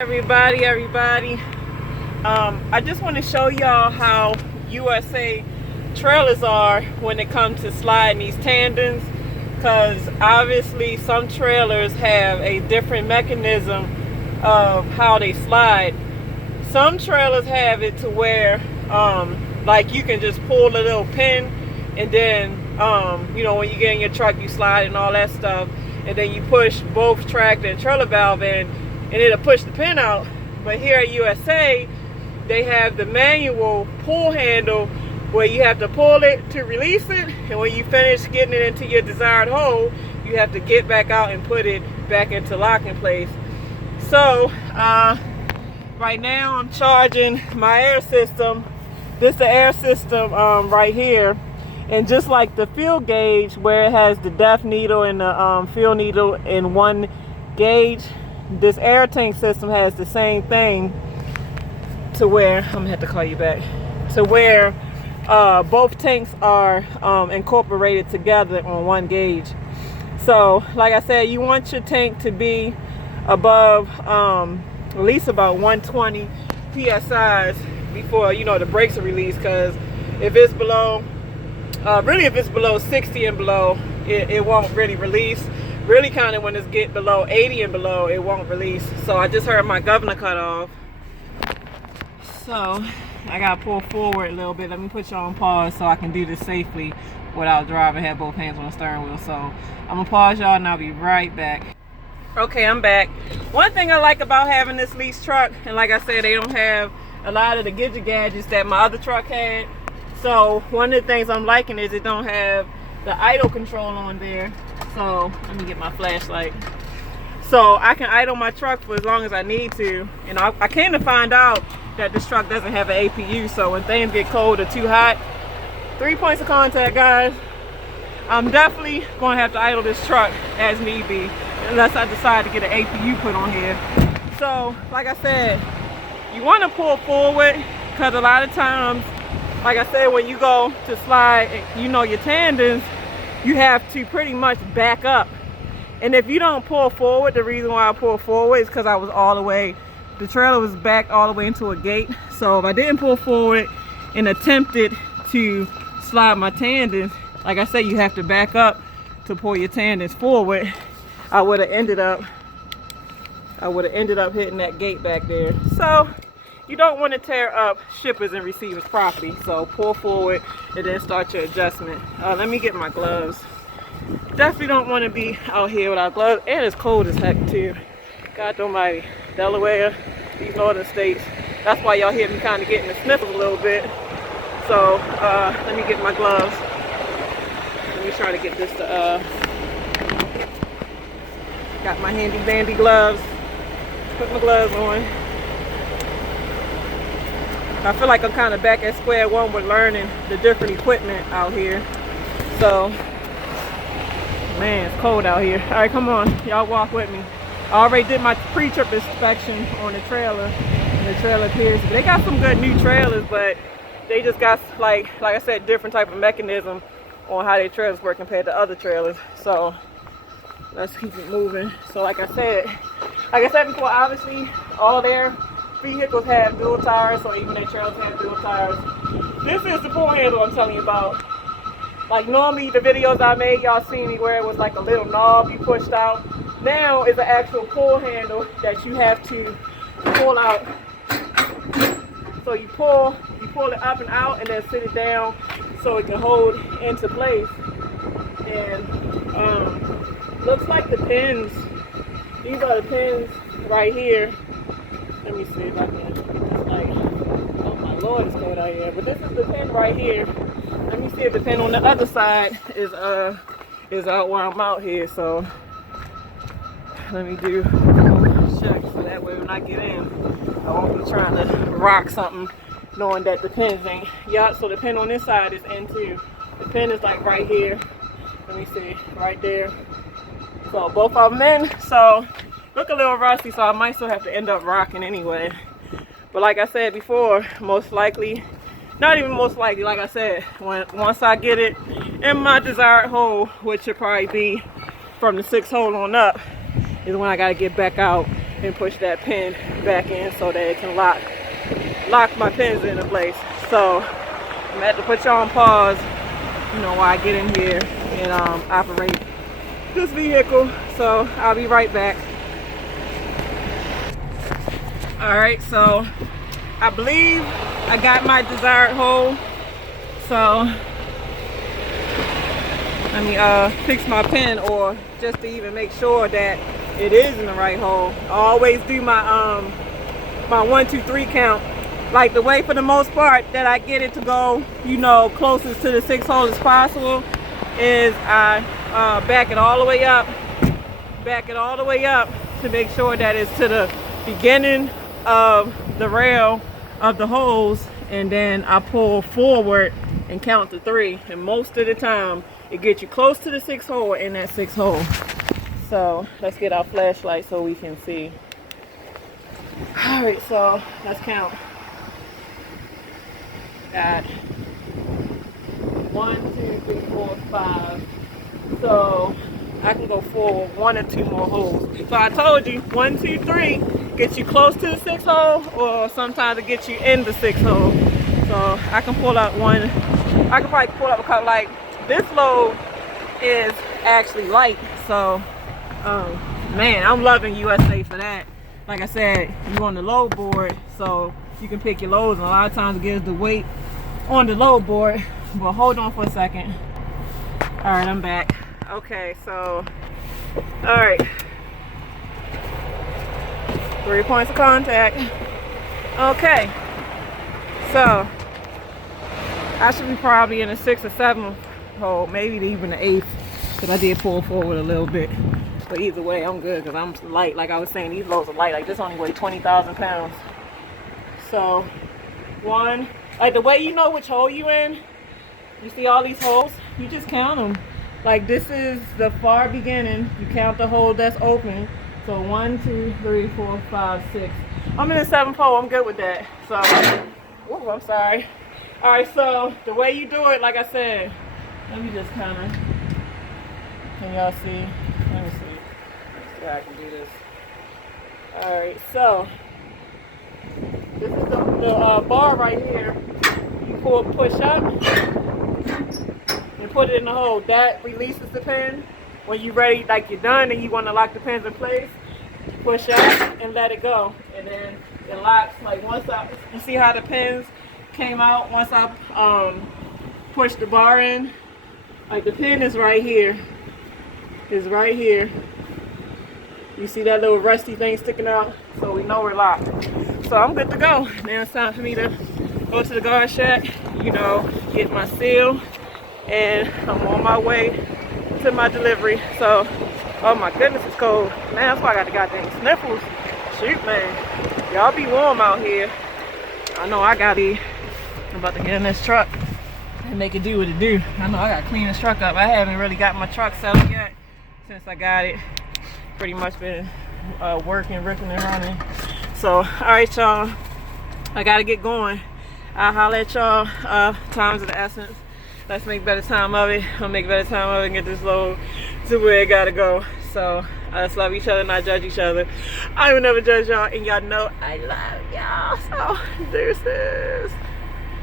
Everybody, I just want to show y'all how USA trailers are when it comes to sliding these tandems, because obviously some trailers have a different mechanism of how they slide. Some trailers have it to where like you can just pull a little pin, and then you know, when you get in your truck you slide and all that stuff, and then you push both tractor and trailer valve in and it'll push the pin out. But here at USA, they have the manual pull handle where you have to pull it to release it, and when you finish getting it into your desired hole, you have to get back out and put it back into locking place. So right now I'm charging my air system. This is the air system right here, and just like the field gauge where it has the depth needle and the field needle in one gauge, this air tank system has the same thing, to where I'm gonna have to call you back, to where both tanks are incorporated together on one gauge. So like I said, you want your tank to be above at least about 120 psi before, you know, the brakes are released, because if it's below really if it's below 60 and below, it won't really release. Really kind of when it's get below 80 and below, it won't release. So I just heard my governor cut off, so I gotta pull forward a little bit. Let me put you on pause so I can do this safely without driving, have both hands on the steering wheel. So I'm gonna pause y'all and I'll be right back. Okay, I'm back. One thing I like about having this lease truck, and like I said, they don't have a lot of the gadgets that my other truck had. So one of the things I'm liking is it don't have the idle control on there. So let me get my flashlight, so I can idle my truck for as long as I need to. And I came to find out that this truck doesn't have an APU, so when things get cold or too hot, 3 points of contact, guys, I'm definitely going to have to idle this truck as need be, unless I decide to get an APU put on here. So like I said, you want to pull forward, because a lot of times, like I said, when you go to slide, you know, your tandems, you have to pretty much back up. And if you don't pull forward, the reason why I pull forward is because I was all the way, the trailer was backed all the way into a gate. So if I didn't pull forward and attempted to slide my tandems, like I said, you have to back up to pull your tandems forward. I would have ended up hitting that gate back there. So you don't want to tear up shippers and receivers property. So pull forward and then start your adjustment. Let me get my gloves. Definitely don't want to be out here without gloves, and it's cold as heck too. God almighty, Delaware, these northern states. That's why y'all hear me kind of getting the sniffles a little bit. So let me get my gloves. Let me try to get this to got my handy dandy gloves. Put my gloves on. I feel like I'm kind of back at square one with learning the different equipment out here. So, man, it's cold out here. All right, come on, y'all walk with me. I already did my pre-trip inspection on the trailer, and the trailer appears. They got some good new trailers, but they just got, like I said, different type of mechanism on how their trailers work compared to other trailers. So let's keep it moving. So like I said before, obviously all their vehicles have dual tires, so even their trailers have dual tires. This is the pull handle I'm telling you about. Like normally the videos I made, y'all seen me where it was like a little knob you pushed out. Now it's an actual pull handle that you have to pull out. So you pull it up and out, and then sit it down so it can hold into place. And looks like the pins, these are the pins right here. Let me see if I can get this light. Oh my Lord, it's cold out here. But this is the pin right here. Let me see if the pin on the other side is out where I'm out here. So let me do check, so that way when I get in, I won't be trying to rock something knowing that the pins ain't. Yeah, so the pin on this side is in too. The pin is like right here. Let me see, right there. So both of them in. So look a little rusty, so I might still have to end up rocking anyway. But like I said before, most likely, not even most likely, like I said, once I get it in my desired hole, which should probably be from the 6 hole on up, is when I gotta get back out and push that pin back in so that it can lock my pins into place. So I'm gonna have to put y'all on pause, you know, while I get in here and operate this vehicle. So I'll be right back. All right, so I believe I got my desired hole. So let me fix my pin, or just to even make sure that it is in the right hole. I always do my my 1, 2, 3 count. Like the way, for the most part, that I get it to go, you know, closest to the 6 holes as possible is I back it all the way up to make sure that it's to the beginning of the rail of the holes, and then I pull forward and count to 3, and most of the time it gets you close to the 6 hole in that 6 hole. So let's get our flashlight so we can see. All right, so let's count. Got 1, 2, 3, 4, 5. So I can go forward 1 or 2 more holes. So I told you 1, 2, 3 gets you close to the 6 hole, or sometimes it gets you in the 6 hole. So I can pull out one. I can probably pull up a couple. Like this load is actually light, so man, I'm loving USA for that. Like I said, you on the load board, so you can pick your loads, and a lot of times it gives the weight on the load board. But hold on for a second. All right, I'm back. Okay, so all right, 3 points of contact. Okay, so I should be probably in the 6th or 7th hole, maybe even the 8th, because I did pull forward a little bit. But either way, I'm good because I'm light. Like I was saying, these loads are light. Like this only weighs 20,000 pounds. So 1, like the way you know which hole you in, you see all these holes, you just count them. Like this is the far beginning. You count the hole that's open. So 1, 2, 3, 4, 5, 6. I'm in the 7th hole. I'm good with that. So, ooh, I'm sorry. All right, so the way you do it, like I said, let me just kind of, can y'all see? Let me see. Let's see how I can do this. All right, so this is the bar right here. You push up and put it in the hole. That releases the pin. When you're ready, like you're done and you want to lock the pins in place, push up and let it go. And then it locks. Like once you see how the pins came out once I pushed the bar in. Like the pin is right here. It's right here. You see that little rusty thing sticking out? So we know we're locked. So I'm good to go. Now it's time for me to go to the guard shack, you know, get my seal, and I'm on my way to my delivery. So, oh my goodness, it's cold. Man, that's why I got the goddamn sniffles. Shoot, man. Y'all be warm out here. I know I gotta be. I'm about to get in this truck and make it do what it do. I know I gotta clean this truck up. I haven't really got my truck settled yet since I got it. Pretty much been working, ripping and running. So, all right, y'all. I gotta get going. I'll holler at y'all. Time's of the essence. Let's make better time of it. I'll make better time of it and get this load to where it gotta go. So let's love each other, not judge each other. I will never judge y'all, and y'all know I love y'all. So deuces.